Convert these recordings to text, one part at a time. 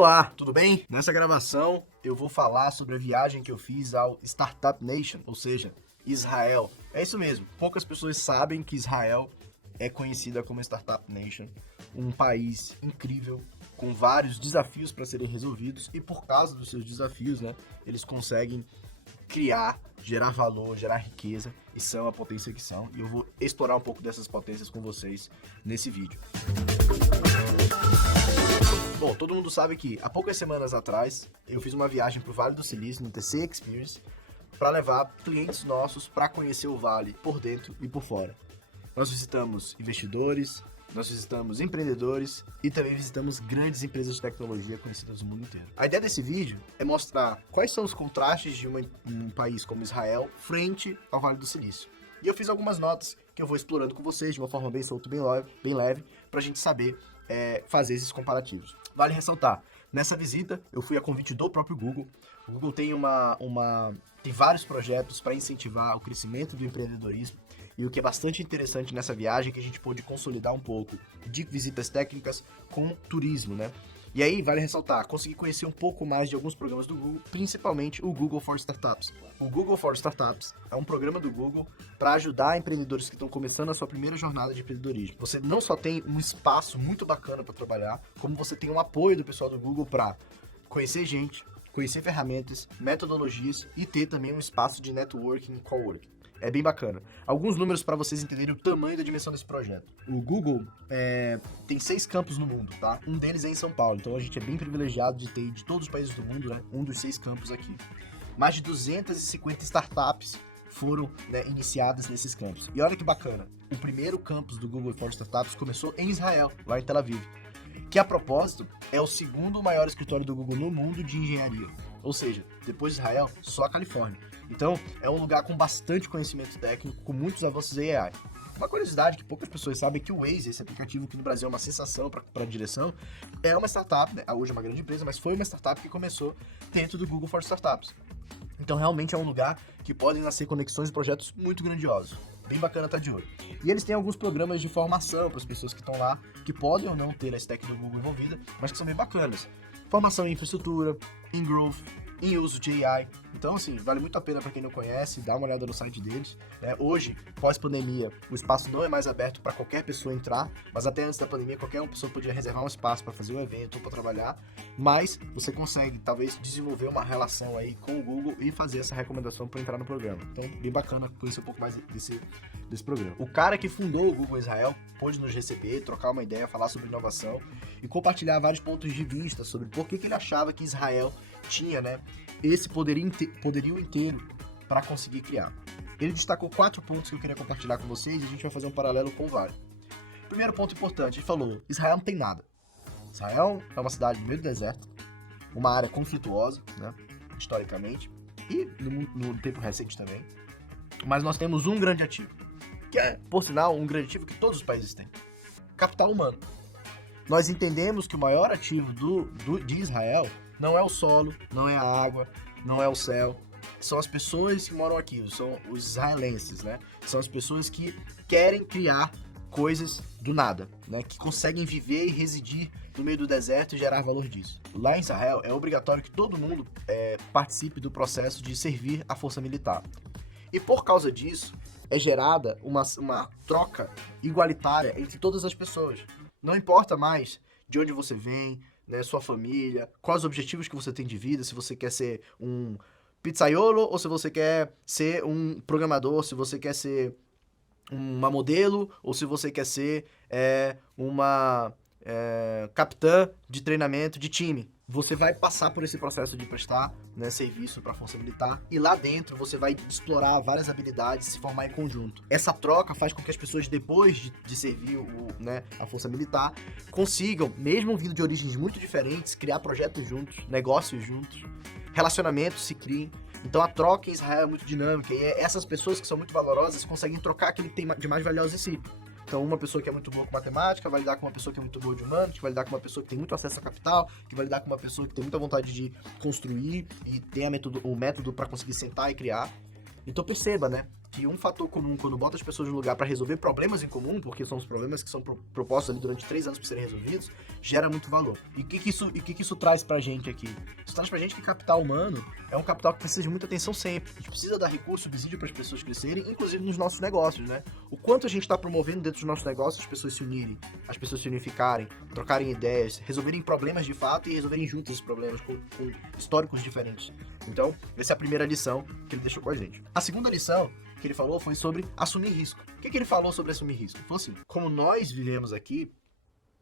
Olá, tudo bem? Nessa gravação eu vou falar sobre a viagem que eu fiz ao Startup Nation, ou seja, Israel. É isso mesmo, poucas pessoas sabem que Israel é conhecida como Startup Nation, um país incrível, com vários desafios para serem resolvidos e por causa dos seus desafios, eles conseguem criar, gerar valor, gerar riqueza e são a potência que são. E eu vou explorar um pouco dessas potências com vocês nesse vídeo. Bom, todo mundo sabe que há poucas semanas atrás eu fiz uma viagem para o Vale do Silício no TC Experience para levar clientes nossos para conhecer o Vale por dentro e por fora. Nós visitamos investidores, nós visitamos empreendedores e também visitamos grandes empresas de tecnologia conhecidas no mundo inteiro. A ideia desse vídeo é mostrar quais são os contrastes de um país como Israel frente ao Vale do Silício. E eu fiz algumas notas que eu vou explorando com vocês de uma forma bem solta, bem leve, para a gente saber fazer esses comparativos. Vale ressaltar, nessa visita eu fui a convite do próprio Google. O Google tem tem vários projetos para incentivar o crescimento do empreendedorismo. E o que é bastante interessante nessa viagem é que a gente pôde consolidar um pouco de visitas técnicas com turismo, E aí, vale ressaltar, consegui conhecer um pouco mais de alguns programas do Google, principalmente o Google for Startups. O Google for Startups é um programa do Google para ajudar empreendedores que estão começando a sua primeira jornada de empreendedorismo. Você não só tem um espaço muito bacana para trabalhar, como você tem um apoio do pessoal do Google para conhecer gente, conhecer ferramentas, metodologias e ter também um espaço de networking e coworking. É bem bacana. Alguns números para vocês entenderem o tamanho da dimensão desse projeto. O Google tem 6 campos no mundo, tá? Um deles é em São Paulo, então a gente é bem privilegiado de ter de todos os países do mundo, um dos 6 campos aqui. Mais de 250 startups foram iniciadas nesses campos. E olha que bacana, o primeiro campus do Google for Startups começou em Israel, lá em Tel Aviv, que a propósito é o segundo maior escritório do Google no mundo de engenharia. Ou seja, depois de Israel, só a Califórnia. Então, é um lugar com bastante conhecimento técnico, com muitos avanços em AI. Uma curiosidade que poucas pessoas sabem é que o Waze, esse aplicativo que no Brasil é uma sensação para direção, é uma startup, hoje é uma grande empresa, mas foi uma startup que começou dentro do Google for Startups. Então, realmente é um lugar que podem nascer conexões e projetos muito grandiosos. Bem bacana estar de olho. E eles têm alguns programas de formação para as pessoas que estão lá, que podem ou não ter a stack do Google envolvida, mas que são bem bacanas. Formação em infraestrutura, em growth, em uso de AI. Então, assim, vale muito a pena para quem não conhece, dá uma olhada no site deles. Hoje, pós-pandemia, o espaço não é mais aberto para qualquer pessoa entrar, mas até antes da pandemia, qualquer uma pessoa podia reservar um espaço para fazer um evento ou para trabalhar, mas você consegue, talvez, desenvolver uma relação aí com o Google e fazer essa recomendação para entrar no programa. Então, bem bacana conhecer um pouco mais desse programa. O cara que fundou o Google Israel pôde nos receber, trocar uma ideia, falar sobre inovação e compartilhar vários pontos de vista sobre por que ele achava que Israel tinha esse poderio inteiro para conseguir criar. Ele destacou 4 pontos que eu queria compartilhar com vocês e a gente vai fazer um paralelo com o Vale. Primeiro ponto importante, ele falou, Israel não tem nada. Israel é uma cidade no meio do deserto, uma área conflituosa, historicamente, e no tempo recente também. Mas nós temos um grande ativo, que é, por sinal, um grande ativo que todos os países têm. Capital humano. Nós entendemos que o maior ativo de Israel não é o solo, não é a água, não é o céu. São as pessoas que moram aqui, são os israelenses, São as pessoas que querem criar coisas do nada, Que conseguem viver e residir no meio do deserto e gerar valor disso. Lá em Israel é obrigatório que todo mundo participe do processo de servir a força militar. E por causa disso, é gerada uma troca igualitária entre todas as pessoas. Não importa mais de onde você vem, sua família, quais os objetivos que você tem de vida, se você quer ser um pizzaiolo ou se você quer ser um programador, se você quer ser uma modelo ou se você quer ser uma capitã de treinamento de time. Você vai passar por esse processo de prestar serviço para a força militar e lá dentro você vai explorar várias habilidades e se formar em conjunto. Essa troca faz com que as pessoas, depois de servir a força militar, consigam, mesmo vindo de origens muito diferentes, criar projetos juntos, negócios juntos, relacionamentos se criem. Então a troca em Israel é muito dinâmica e essas pessoas que são muito valorosas conseguem trocar aquilo que tem de mais valioso em si. Então, uma pessoa que é muito boa com matemática vai lidar com uma pessoa que é muito boa de humanos, que vai lidar com uma pessoa que tem muito acesso a capital, que vai lidar com uma pessoa que tem muita vontade de construir e tem o método para conseguir sentar e criar. Então, perceba, que um fator comum, quando bota as pessoas no lugar para resolver problemas em comum, porque são os problemas que são propostos ali durante 3 anos para serem resolvidos, gera muito valor. E o que isso traz pra gente aqui? Isso traz pra gente que capital humano é um capital que precisa de muita atenção sempre. A gente precisa dar recurso, subsídio para as pessoas crescerem, inclusive nos nossos negócios, né? O quanto a gente está promovendo dentro dos nossos negócios as pessoas se unirem, as pessoas se unificarem, trocarem ideias, resolverem problemas de fato e resolverem juntos esses problemas com históricos diferentes. Então, essa é a primeira lição que ele deixou com a gente. A segunda lição que ele falou foi sobre assumir risco. O que ele falou sobre assumir risco? Ele falou assim, como nós vivemos aqui,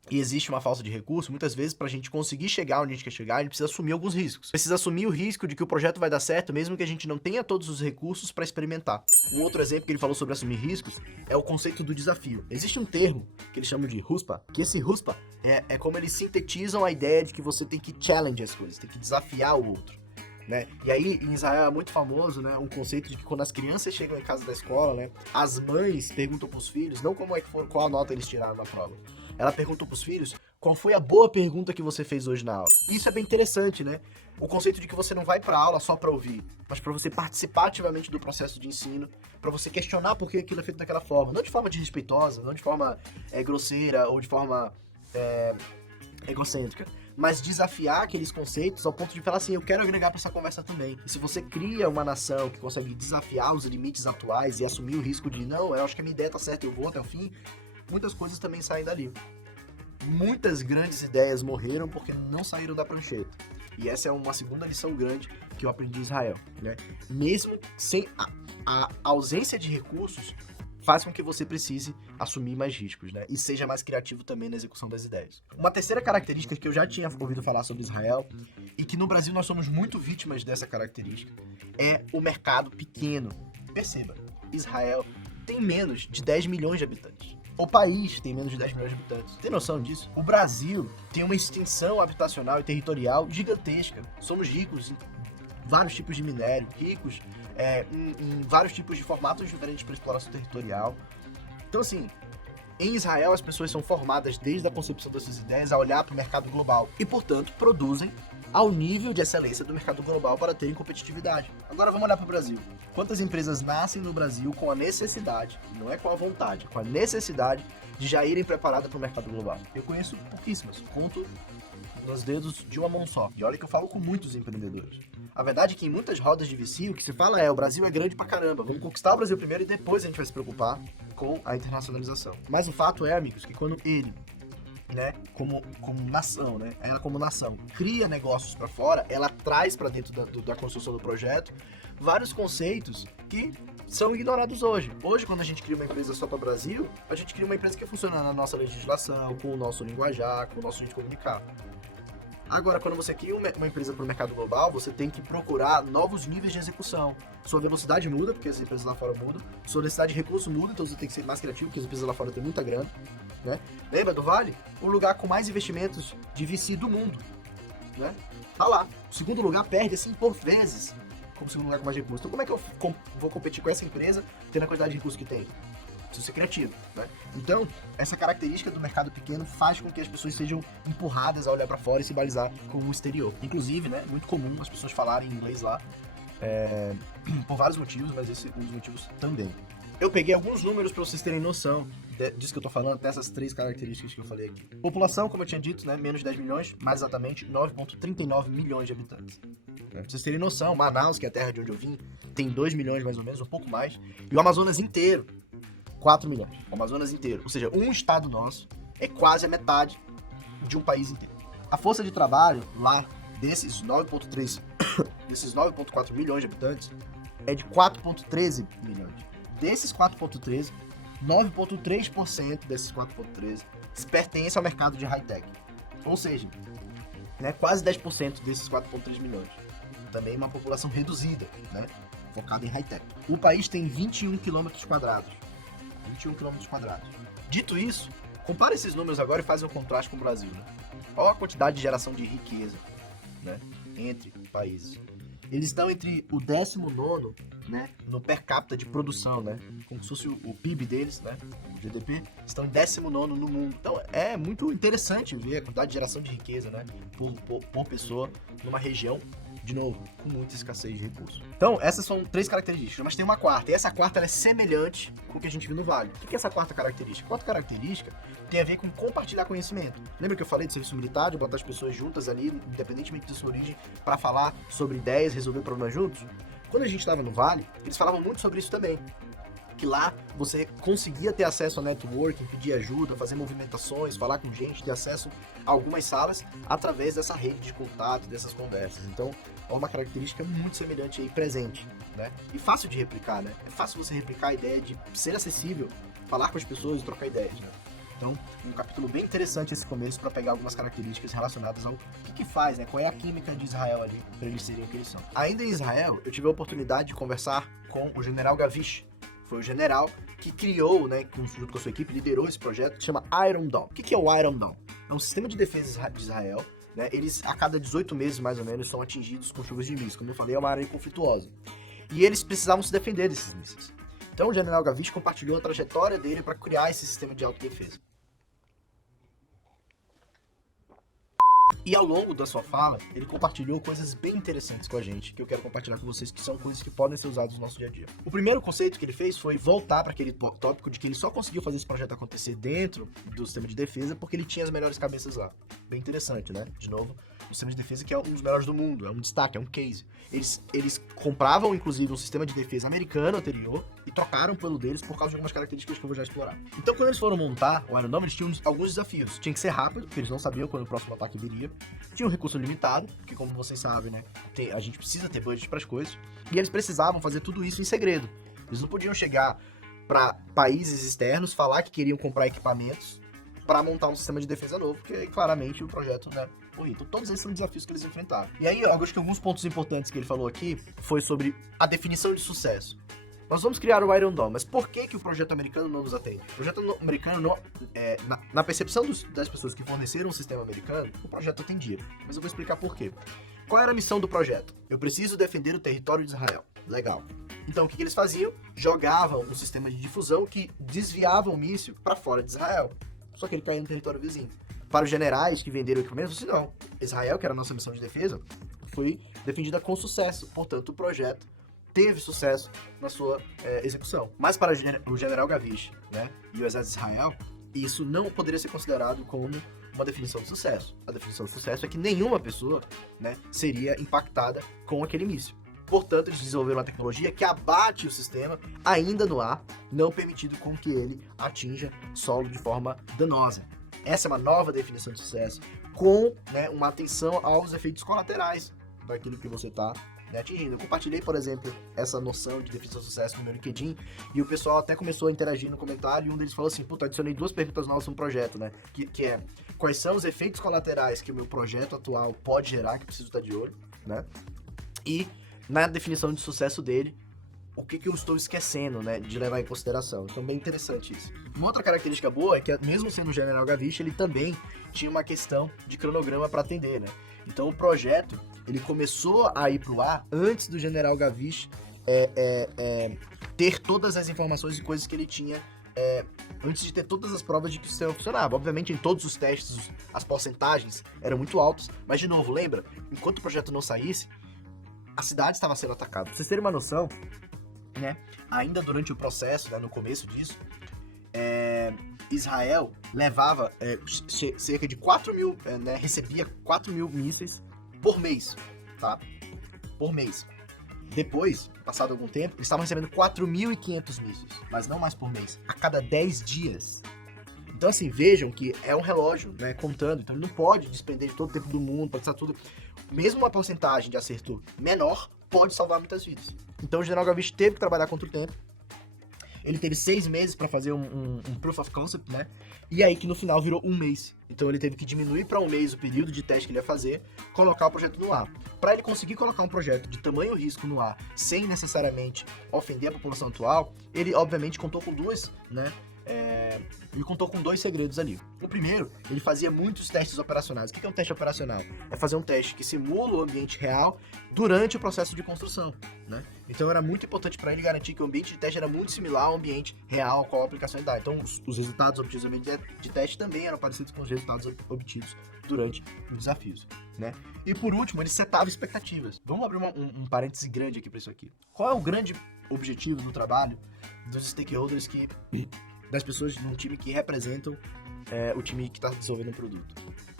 e existe uma falta de recurso, muitas vezes, pra gente conseguir chegar onde a gente quer chegar, a gente precisa assumir alguns riscos. Precisa assumir o risco de que o projeto vai dar certo, mesmo que a gente não tenha todos os recursos pra experimentar. Um outro exemplo que ele falou sobre assumir riscos é o conceito do desafio. Existe um termo que eles chamam de RUSPA, que esse RUSPA é como eles sintetizam a ideia de que você tem que challenge as coisas, tem que desafiar o outro. Né? E aí, em Israel é muito famoso, né, um conceito de que quando as crianças chegam em casa da escola, né, as mães perguntam pros filhos, não como é que foram, qual a nota eles tiraram na prova. Ela pergunta pros filhos qual foi a boa pergunta que você fez hoje na aula. Isso é bem interessante, né? O conceito de que você não vai pra aula só pra ouvir, mas pra você participar ativamente do processo de ensino, pra você questionar por que aquilo é feito daquela forma. Não de forma desrespeitosa, não de forma grosseira ou de forma egocêntrica, mas desafiar aqueles conceitos ao ponto de falar assim, eu quero agregar pra essa conversa também. E se você cria uma nação que consegue desafiar os limites atuais e assumir o risco de, não, eu acho que a minha ideia tá certa, eu vou até o fim, muitas coisas também saem dali. Muitas grandes ideias morreram porque não saíram da prancheta. E essa é uma segunda lição grande que eu aprendi em Israel, né? Mesmo sem a ausência de recursos, faz com que você precise assumir mais riscos, né? E seja mais criativo também na execução das ideias. Uma terceira característica que eu já tinha ouvido falar sobre Israel, e que no Brasil nós somos muito vítimas dessa característica, é o mercado pequeno. Perceba, Israel tem menos de 10 milhões de habitantes. O país tem menos de 10 milhões de habitantes. Tem noção disso? O Brasil tem uma extensão habitacional e territorial gigantesca. Somos ricos em vários tipos de minério, ricos em vários tipos de formatos diferentes para exploração territorial. Então, assim, em Israel as pessoas são formadas desde a concepção dessas ideias a olhar para o mercado global e, portanto, produzem ao nível de excelência do mercado global para terem competitividade. Agora vamos olhar para o Brasil. Quantas empresas nascem no Brasil com a necessidade, não é com a vontade, com a necessidade de já irem preparadas para o mercado global? Eu conheço pouquíssimas, conto nos dedos de uma mão só. E olha que eu falo com muitos empreendedores. A verdade é que em muitas rodas de VC, o que se fala é, o Brasil é grande pra caramba, vamos conquistar o Brasil primeiro e depois a gente vai se preocupar com a internacionalização. Mas o fato é, amigos, que quando ele, né, como nação, né, ela como nação, cria negócios pra fora, ela traz pra dentro da construção do projeto vários conceitos que são ignorados hoje. Hoje, quando a gente cria uma empresa só para o Brasil, a gente cria uma empresa que funciona na nossa legislação, com o nosso linguajar, com o nosso jeito de comunicar. Agora, quando você cria uma empresa para o mercado global, você tem que procurar novos níveis de execução. Sua velocidade muda, porque as empresas lá fora mudam. Sua necessidade de recurso muda, então você tem que ser mais criativo, porque as empresas lá fora têm muita grana. Né? Lembra do Vale? O lugar com mais investimentos de VC do mundo. Né? Tá lá. O segundo lugar perde, assim, por vezes, como segundo lugar com mais recursos. Então, como é que eu vou competir com essa empresa tendo a quantidade de recursos que tem? Preciso ser criativo, né? Então, essa característica do mercado pequeno faz com que as pessoas sejam empurradas a olhar para fora e se balizar com o exterior. Inclusive, né, muito comum as pessoas falarem inglês lá, por vários motivos, mas esse é um dos motivos também. Eu peguei alguns números para vocês terem noção disso que eu tô falando, dessas 3 características que eu falei aqui. População, como eu tinha dito, né, menos de 10 milhões, mais exatamente 9,39 milhões de habitantes. Pra vocês terem noção, Manaus, que é a terra de onde eu vim, tem 2 milhões mais ou menos, um pouco mais, e o Amazonas inteiro, 4 milhões. O Amazonas inteiro. Ou seja, um estado nosso é quase a metade de um país inteiro. A força de trabalho lá, desses 9,4 milhões de habitantes, é de 4,13 milhões. Desses 4,13, 9,3% desses 4,13 pertence ao mercado de high-tech. Ou seja, né, quase 10% desses 4,3 milhões. Também uma população reduzida, né, focada em high-tech. O país tem 21 quilômetros quadrados. 21 quilômetros quadrados. Dito isso, compara esses números agora e faz um contraste com o Brasil. Né? Olha a quantidade de geração de riqueza, né, entre países. Eles estão entre o 19º, né, no per capita de produção, né, como se fosse o PIB deles, né, o GDP, estão em 19º no mundo. Então é muito interessante ver a quantidade de geração de riqueza, né, por pessoa numa região de novo, com muita escassez de recursos. Então, essas são 3 características, mas tem uma quarta, e essa quarta ela é semelhante com o que a gente viu no Vale. O que é essa quarta característica? A quarta característica tem a ver com compartilhar conhecimento. Lembra que eu falei de serviço militar, de botar as pessoas juntas ali, independentemente de sua origem, para falar sobre ideias, resolver problemas juntos? Quando a gente estava no Vale, eles falavam muito sobre isso também. Que lá você conseguia ter acesso a networking, pedir ajuda, fazer movimentações, falar com gente, ter acesso a algumas salas através dessa rede de contato, dessas conversas. Então, é uma característica muito semelhante aí, presente, né? E fácil de replicar, né? É fácil você replicar a ideia de ser acessível, falar com as pessoas e trocar ideias, né? Então, um capítulo bem interessante esse começo para pegar algumas características relacionadas ao que faz, né? Qual é a química de Israel ali, para eles serem o que eles são. Ainda em Israel, eu tive a oportunidade de conversar com o general Gavish. Foi o general que criou, né, junto com a sua equipe, liderou esse projeto que chama Iron Dome. O que é o Iron Dome? É um sistema de defesa de Israel, né? Eles, a cada 18 meses, mais ou menos, são atingidos com chuvas de mísseis. Como eu falei, é uma área conflituosa. E eles precisavam se defender desses mísseis. Então o general Gavish compartilhou a trajetória dele para criar esse sistema de autodefesa. E ao longo da sua fala, ele compartilhou coisas bem interessantes com a gente, que eu quero compartilhar com vocês, que são coisas que podem ser usadas no nosso dia a dia. O primeiro conceito que ele fez foi voltar para aquele tópico de que ele só conseguiu fazer esse projeto acontecer dentro do sistema de defesa porque ele tinha as melhores cabeças lá. Bem interessante, né? De novo, o sistema de defesa que é um dos melhores do mundo, é um destaque, é um case. Eles compravam, inclusive, um sistema de defesa americano anterior e trocaram pelo deles por causa de algumas características que eu vou já explorar. Então, quando eles foram montar o Iron Dome, eles tinham alguns desafios. Tinha que ser rápido, porque eles não sabiam quando o próximo ataque viria. Tinha um recurso limitado, porque como vocês sabem, né, a gente precisa ter budget para as coisas. E eles precisavam fazer tudo isso em segredo. Eles não podiam chegar para países externos, falar que queriam comprar equipamentos para montar um sistema de defesa novo, porque claramente o projeto, né, morria. Então todos esses são desafios que eles enfrentaram. E aí, eu acho que alguns pontos importantes que ele falou aqui foi sobre a definição de sucesso. Nós vamos criar o Iron Dome, mas por que o projeto americano não nos atende? O projeto americano, não, na percepção das pessoas que forneceram o sistema americano, o projeto atendia. Mas eu vou explicar por quê. Qual era a missão do projeto? Eu preciso defender o território de Israel. Legal. Então, o que eles faziam? Jogavam um sistema de difusão que desviava o míssil para fora de Israel. Só que ele caía no território vizinho. Para os generais que venderam o equipamento, assim, não. Israel, que era a nossa missão de defesa, foi defendida com sucesso. Portanto, o projeto teve sucesso na sua execução. Mas para o general Gavish, né, e o exército de Israel, isso não poderia ser considerado como uma definição de sucesso. A definição de sucesso é que nenhuma pessoa, né, seria impactada com aquele míssil. Portanto, eles desenvolveram uma tecnologia que abate o sistema ainda no ar, não permitindo com que ele atinja solo de forma danosa. Essa é uma nova definição de sucesso, com, né, uma atenção aos efeitos colaterais daquilo que você está, né, atingindo. Eu compartilhei, por exemplo, essa noção de definição de sucesso no meu LinkedIn, e o pessoal até começou a interagir no comentário, e um deles falou assim, puta, adicionei 2 perguntas novas no projeto, né, que é, quais são os efeitos colaterais que o meu projeto atual pode gerar, que eu preciso estar de olho, né, e na definição de sucesso dele, o que eu estou esquecendo, né, de levar em consideração. Então, bem interessante isso. Uma outra característica boa é que, mesmo sendo o general Gavish, ele também tinha uma questão de cronograma para atender, né. Então, o projeto, ele começou a ir pro ar antes do general Gavish ter todas as informações e coisas que ele tinha, antes de ter todas as provas de que o sistema funcionava. Obviamente, em todos os testes, as porcentagens eram muito altas, mas, de novo, lembra? Enquanto o projeto não saísse, a cidade estava sendo atacada. Pra vocês terem uma noção, né, ainda durante o processo, né, no começo disso, Israel levava cerca de 4 mil, né, recebia 4 mil mísseis por mês, tá? Por mês. Depois, passado algum tempo, eles estavam recebendo 4.500 mísseis, mas não mais por mês, a cada 10 dias. Então, assim, vejam que é um relógio, né, contando, então ele não pode despender de todo o tempo do mundo, pode estar tudo... Mesmo uma porcentagem de acerto menor pode salvar muitas vidas. Então o general Gavish teve que trabalhar contra o tempo. Ele teve 6 meses para fazer um proof of concept, né? E aí que no final virou 1 mês. Então ele teve que diminuir para 1 mês o período de teste que ele ia fazer, colocar o projeto no ar. Para ele conseguir colocar um projeto de tamanho risco no ar, sem necessariamente ofender a população atual, ele obviamente contou com 2, né, Ele contou com 2 segredos ali. O primeiro, ele fazia muitos testes operacionais. O que é um teste operacional? É fazer um teste que simula o ambiente real durante o processo de construção, né? Então era muito importante para ele garantir que o ambiente de teste era muito similar ao ambiente real ao qual a aplicação dá. Então os resultados obtidos no ambiente de teste também eram parecidos com os resultados obtidos durante os desafios, né? E por último, ele setava expectativas. Vamos abrir um parêntese grande aqui para isso aqui. Qual é o grande objetivo no trabalho dos stakeholders das pessoas num time que representam o time que está desenvolvendo um produto?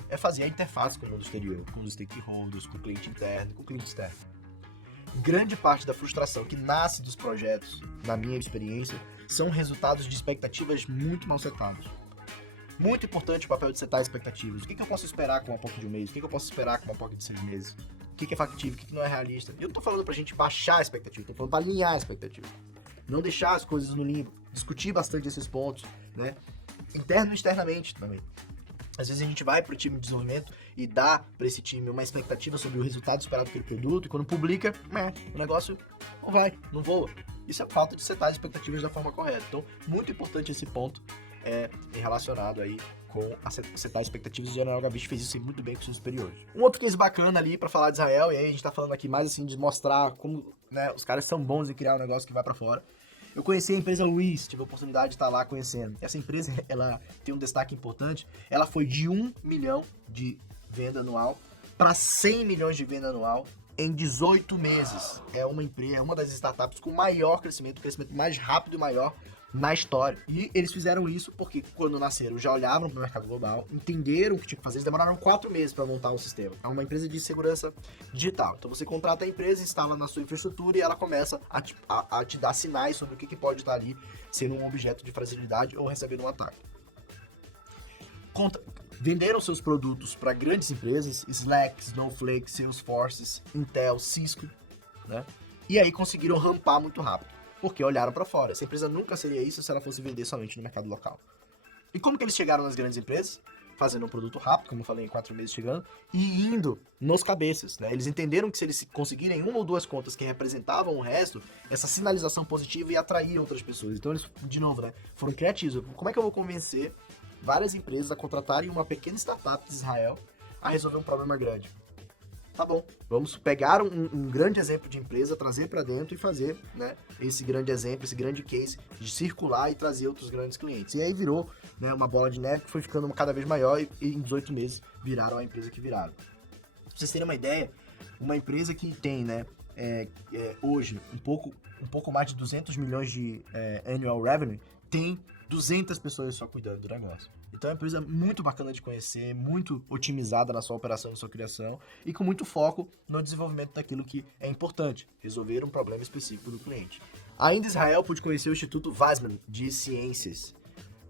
É fazer a interface com o mundo exterior, com os stakeholders, com o cliente interno, com o cliente externo. Grande parte da frustração que nasce dos projetos, na minha experiência, são resultados de expectativas muito mal setadas. Muito importante o papel de setar expectativas. O que eu posso esperar com uma POC de um mês? O que eu posso esperar com uma POC de 6 meses? O que é factível? O que não é realista? E eu não tô falando pra gente baixar a expectativa, tô falando pra alinhar a expectativa. Não deixar as coisas no limbo. Discutir bastante esses pontos, né? Interno e externamente também. Às vezes a gente vai pro time de desenvolvimento e dá pra esse time uma expectativa sobre o resultado esperado daquele produto, e quando publica, o negócio não vai, não voa. Isso é falta de setar as expectativas da forma correta. Então, muito importante esse ponto relacionado aí com setar expectativas. O General Gavish fez isso muito bem com seus superiores. Um outro case bacana ali pra falar de Israel, e aí a gente tá falando aqui mais assim de mostrar como, né, os caras são bons em criar um negócio que vai pra fora. Eu conheci a empresa Luiz, tive a oportunidade de estar lá conhecendo. Essa empresa, ela tem um destaque importante. Ela foi de 1 milhão de venda anual para 100 milhões de venda anual em 18 meses. É uma empresa, é uma das startups com maior crescimento, o crescimento mais rápido e maior na história. E eles fizeram isso porque quando nasceram já olhavam para o mercado global, entenderam o que tinha que fazer, eles demoraram 4 meses para montar o sistema. É uma empresa de segurança digital. Então você contrata a empresa, instala na sua infraestrutura e ela começa a te dar sinais sobre o que pode estar ali sendo um objeto de fragilidade ou recebendo um ataque. Venderam seus produtos para grandes empresas, Slack, Snowflake, Salesforce, Intel, Cisco, né? E aí conseguiram rampar muito rápido, porque olharam para fora. Essa empresa nunca seria isso se ela fosse vender somente no mercado local. E como que eles chegaram nas grandes empresas? Fazendo um produto rápido, como eu falei, em 4 meses chegando, e indo nos cabeças, né? Eles entenderam que se eles conseguirem 1 ou 2 contas que representavam o resto, essa sinalização positiva ia atrair outras pessoas. Então eles, de novo, né, foram criativos. Como é que eu vou convencer várias empresas a contratarem uma pequena startup de Israel a resolver um problema grande? Tá bom, vamos pegar um grande exemplo de empresa, trazer para dentro e fazer, né, esse grande exemplo, esse grande case de circular e trazer outros grandes clientes. E aí virou, né, uma bola de neve que foi ficando cada vez maior e em 18 meses viraram a empresa que viraram. Pra vocês terem uma ideia, uma empresa que tem, né, hoje um pouco mais de 200 milhões de annual revenue, tem 200 pessoas só cuidando do negócio. Então é uma empresa muito bacana de conhecer, muito otimizada na sua operação, na sua criação e com muito foco no desenvolvimento daquilo que é importante, resolver um problema específico do cliente. Ainda em Israel, pude conhecer o Instituto Weizmann de Ciências.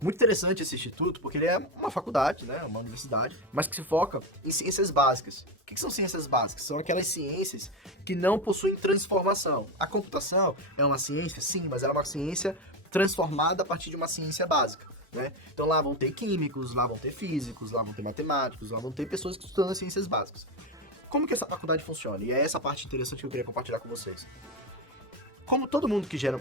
Muito interessante esse instituto, porque ele é uma faculdade, né, uma universidade, mas que se foca em ciências básicas. O que são ciências básicas? São aquelas ciências que não possuem transformação. A computação é uma ciência, sim, mas ela é uma ciência transformada a partir de uma ciência básica, né? Então lá vão ter químicos, lá vão ter físicos, lá vão ter matemáticos, lá vão ter pessoas que estudam as ciências básicas. Como que essa faculdade funciona? E é essa parte interessante que eu queria compartilhar com vocês. Como todo mundo que gera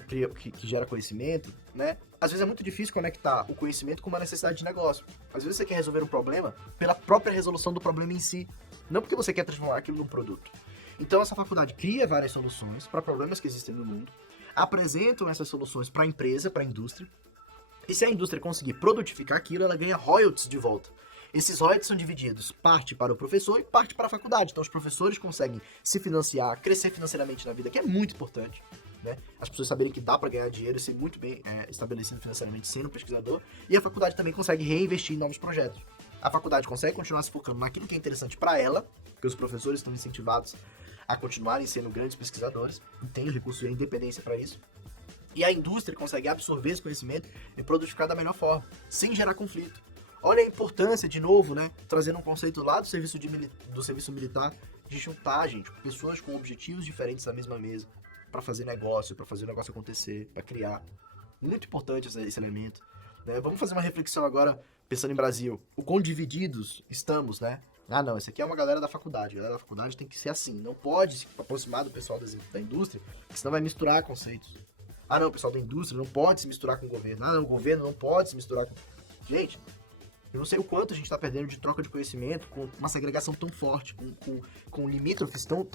conhecimento, né? Às vezes é muito difícil conectar o conhecimento com uma necessidade de negócio. Às vezes você quer resolver um problema pela própria resolução do problema em si, não porque você quer transformar aquilo num produto. Então essa faculdade cria várias soluções para problemas que existem no mundo, apresentam essas soluções para a empresa, para a indústria, e se a indústria conseguir produtificar aquilo, ela ganha royalties de volta. Esses royalties são divididos, parte para o professor e parte para a faculdade. Então os professores conseguem se financiar, crescer financeiramente na vida, que é muito importante, né? As pessoas saberem que dá para ganhar dinheiro e ser muito bem estabelecido financeiramente sendo pesquisador, e a faculdade também consegue reinvestir em novos projetos. A faculdade consegue continuar se focando naquilo que é interessante para ela, porque os professores estão incentivados a continuarem sendo grandes pesquisadores, e tem recurso e independência para isso. E a indústria consegue absorver esse conhecimento e produtificar da melhor forma, sem gerar conflito. Olha a importância, de novo, né, trazendo um conceito lá do serviço militar, de juntar, gente, pessoas com objetivos diferentes na mesma mesa, para fazer negócio, para fazer o negócio acontecer, para criar. Muito importante esse elemento, né? Vamos fazer uma reflexão agora, pensando em Brasil. O quão divididos estamos, né? Ah, não, esse aqui é uma galera da faculdade. A galera da faculdade tem que ser assim. Não pode se aproximar do pessoal da indústria, porque senão vai misturar conceitos. Ah, não, o pessoal da indústria não pode se misturar com o governo. Ah, não, o governo não pode se misturar com... Gente, eu não sei o quanto a gente está perdendo de troca de conhecimento com uma segregação tão forte, com limítrofes tão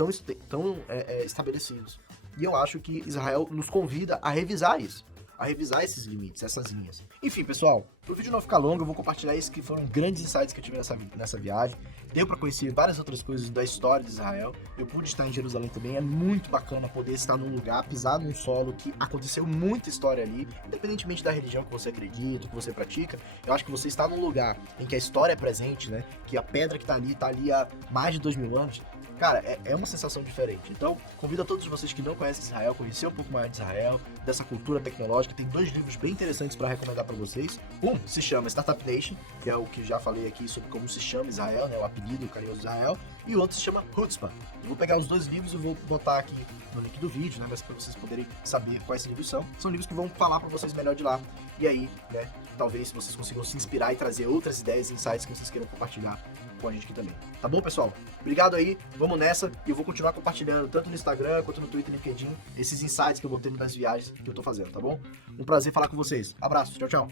estabelecidos. E eu acho que Israel nos convida a revisar isso. A revisar esses limites, essas linhas. Enfim, pessoal, pro vídeo não ficar longo, eu vou compartilhar esses que foram grandes insights que eu tive nessa viagem. Deu pra conhecer várias outras coisas da história de Israel. Eu pude estar em Jerusalém também. É muito bacana poder estar num lugar, pisar num solo que aconteceu muita história ali, independentemente da religião que você acredita, que você pratica. Eu acho que você está num lugar em que a história é presente, né? Que a pedra que tá ali há mais de 2000 anos. Cara, é uma sensação diferente. Então, convido a todos vocês que não conhecem Israel, conhecer um pouco mais de Israel, dessa cultura tecnológica. Tem 2 livros bem interessantes para recomendar para vocês. Um se chama Startup Nation, que é o que já falei aqui sobre como se chama Israel, né, o apelido carinhoso de Israel. E o outro se chama Chutzpah. Eu vou pegar os 2 livros e vou botar aqui no link do vídeo, né, para vocês poderem saber quais livros são. São livros que vão falar para vocês melhor de lá. E aí, né, talvez vocês consigam se inspirar e trazer outras ideias e insights que vocês queiram compartilhar com a gente aqui também. Tá bom, pessoal? Obrigado aí, vamos nessa, e eu vou continuar compartilhando tanto no Instagram quanto no Twitter e no LinkedIn esses insights que eu vou tendo das viagens que eu tô fazendo, tá bom? Um prazer falar com vocês. Abraço, tchau, tchau.